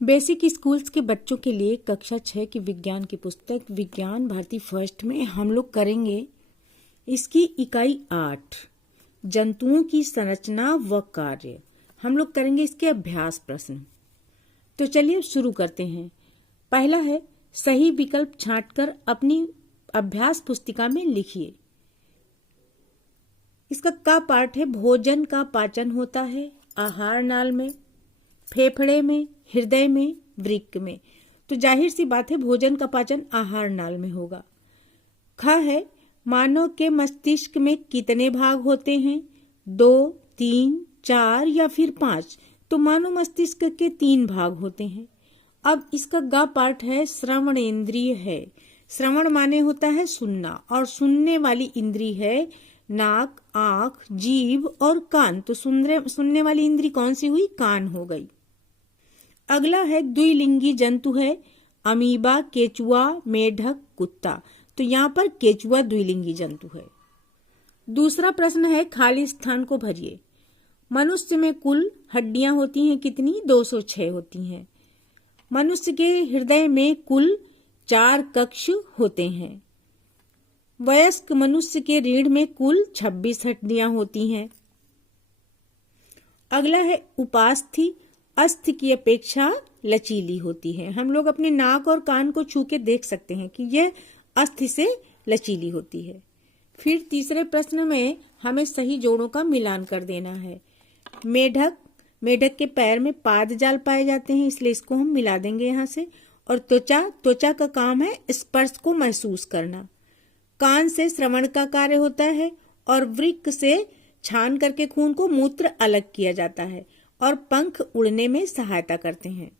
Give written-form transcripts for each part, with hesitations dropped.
Basic schools के बच्चों के लिए कक्षा 6 की विज्ञान की पुस्तक विज्ञान भारती फर्स्ट में हम लोग करेंगे इसकी इकाई 8 जंतुओं की संरचना व कार्य। हम लोग करेंगे इसके अभ्यास प्रश्न। तो चलिए अब शुरू करते हैं। पहला है सही विकल्प छांटकर अपनी अभ्यास पुस्तिका में लिखिए। इसका का पार्ट है भोजन का पाचन होता है आहार नाल में, फेफड़े में, हृदय में, वृक्क में। तो जाहिर सी बात है भोजन का पाचन आहार नाल में होगा। ख है मानव के मस्तिष्क में कितने भाग होते हैं? 2, 3, 4 या फिर 5। तो मानव मस्तिष्क के 3 भाग होते हैं। अब इसका ग पार्ट है श्रवण इंद्रिय है। श्रवण माने होता है सुनना और सुनने वाली इंद्री है नाक, आंख, जीभ और कान। तो सुनने वाली इंद्री कौन सी हुई? कान हो गई। अगला है द्विलिंगी जंतु है अमीबा, केचुआ, मेढक, कुत्ता। तो यहाँ पर केचुआ द्विलिंगी जंतु है। दूसरा प्रश्न है खाली स्थान को भरिए। मनुष्य में कुल हड्डियां होती हैं कितनी? 206 होती हैं। मनुष्य के हृदय में कुल 4 कक्ष होते हैं। वयस्क मनुष्य के रीढ़ में कुल 26 हड्डियां होती हैं। अगला है उपास्थि अस्थि की अपेक्षा लचीली होती है। हम लोग अपने नाक और कान को छू के देख सकते हैं कि यह अस्थि से लचीली होती है। फिर तीसरे प्रश्न में हमें सही जोड़ों का मिलान कर देना है। मेढक के पैर में पाद जाल पाए जाते हैं, इसलिए इसको हम मिला देंगे यहाँ से। और त्वचा का काम है स्पर्श को महसूस करना। कान से श्रवण का कार्य होता है और वृक्क से छान करके खून को मूत्र अलग किया जाता है और पंख उड़ने में सहायता करते हैं।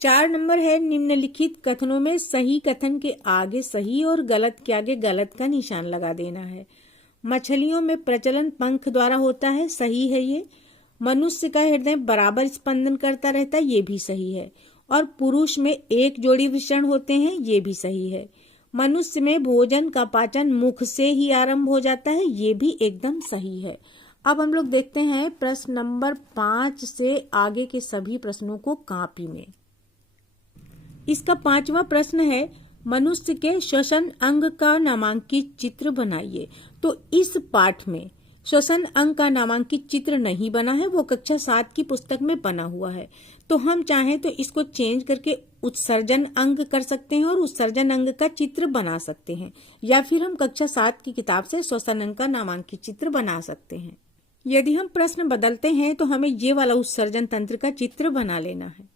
4 नंबर है निम्नलिखित कथनों में सही कथन के आगे सही और गलत के आगे गलत का निशान लगा देना है। मछलियों में प्रचलन पंख द्वारा होता है, सही है ये। मनुष्य का हृदय बराबर स्पंदन करता रहता है, ये भी सही है। और पुरुष में 1 जोड़ी वृषण होते हैं, ये भी सही है। मनुष्य में भोजन का पाचन मुख से ही आरंभ हो जाता है, ये भी एकदम सही है। अब हम लोग देखते हैं प्रश्न नंबर 5 से आगे के सभी प्रश्नों को कॉपी में। इसका 5वां प्रश्न है मनुष्य के श्वसन अंग का नामांकित चित्र बनाइए। तो इस पाठ में श्वसन अंग का नामांकित चित्र नहीं बना है, वो कक्षा 7 की पुस्तक में बना हुआ है। तो हम चाहें तो इसको चेंज करके उत्सर्जन अंग कर सकते हैं और उत्सर्जन अंग का चित्र बना सकते हैं, या फिर हम कक्षा 7 की किताब से श्वसन अंग का नामांकित चित्र बना सकते हैं। यदि हम प्रश्न बदलते हैं तो हमें ये वाला उत्सर्जन तंत्र का चित्र बना लेना है।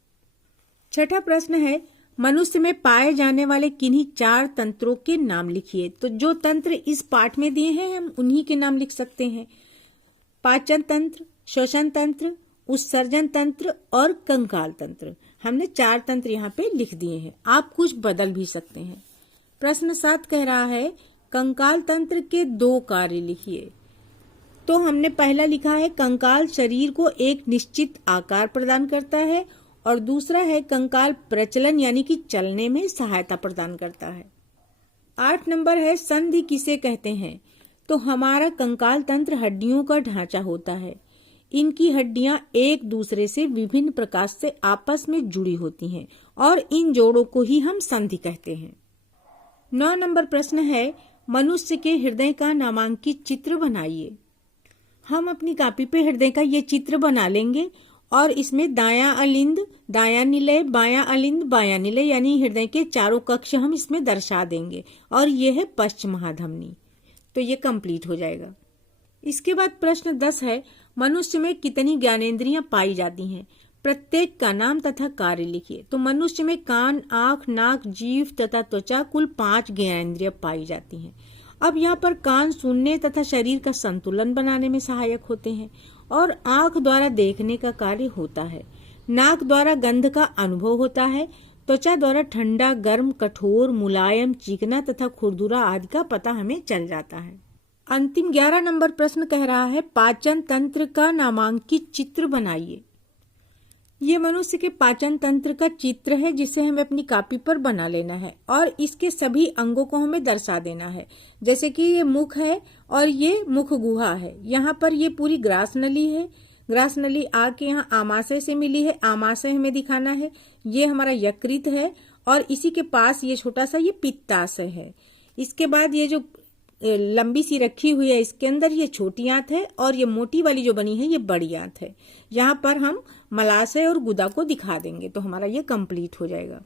6ठा प्रश्न है मनुष्य में पाए जाने वाले किन्हीं 4 तंत्रों के नाम लिखिए। तो जो तंत्र इस पाठ में दिए हैं हम उन्हीं के नाम लिख सकते हैं। पाचन तंत्र, श्वसन तंत्र, उत्सर्जन तंत्र और कंकाल तंत्र। हमने 4 तंत्र यहाँ पे लिख दिए हैं, आप कुछ बदल भी सकते हैं। प्रश्न 7 कह रहा है कंकाल तंत्र के 2 कार्य लिखिए। तो हमने पहला लिखा है कंकाल शरीर को एक निश्चित आकार प्रदान करता है और दूसरा है कंकाल प्रचलन यानी कि चलने में सहायता प्रदान करता है। 8 नंबर है संधि किसे कहते हैं? तो हमारा कंकाल तंत्र हड्डियों का ढांचा होता है। इनकी हड्डियां एक दूसरे से विभिन्न प्रकार से आपस में जुड़ी होती हैं और इन जोड़ों को ही हम संधि कहते हैं। 9 नंबर प्रश्न है मनुष्य के हृदय का नामांकित चित्र बनाइए। हम अपनी कॉपी पे हृदय का ये चित्र बना लेंगे और इसमें दायां अलिंद, दायां निलय, बायां अलिंद, बायां निलय यानी हृदय के 4 कक्ष हम इसमें दर्शा देंगे और ये है पश्च महाधमनी। तो ये कंप्लीट हो जाएगा। इसके बाद प्रश्न 10 है मनुष्य में कितनी ज्ञानेंद्रियां पाई जाती हैं? प्रत्येक का नाम तथा कार्य लिखिए। तो मनुष्य में कान, आंख, नाक, जीभ तथा त्वचा कुल 5 ज्ञानेंद्रियां पाई जाती हैं। अब यहाँ पर कान सुनने तथा शरीर का संतुलन बनाने में सहायक होते हैं और आंख द्वारा देखने का कार्य होता है। नाक द्वारा गंध का अनुभव होता है। त्वचा द्वारा ठंडा, गर्म, कठोर, मुलायम, चिकना तथा खुरदुरा आदि का पता हमें चल जाता है। अंतिम 11 नंबर प्रश्न कह रहा है पाचन तंत्र का नामांकित चित्र बनाइए। ये मनुष्य के पाचन तंत्र का चित्र है जिसे हमें अपनी कॉपी पर बना लेना है और इसके सभी अंगों को हमें दर्शा देना है। जैसे कि ये मुख है और ये मुख गुहा है। यहाँ पर ये पूरी ग्रास नली है। ग्रास नली आके यहाँ आमाशय से मिली है, आमाशय हमें दिखाना है। ये हमारा यकृत है और इसी के पास ये छोटा सा ये पित्ताशय है। इसके बाद ये जो लंबी सी रखी हुई है इसके अंदर ये छोटी आंत है और ये मोटी वाली जो बनी है ये बड़ी आंत है। यहाँ पर हम मलाशय और गुदा को दिखा देंगे तो हमारा ये कंप्लीट हो जाएगा।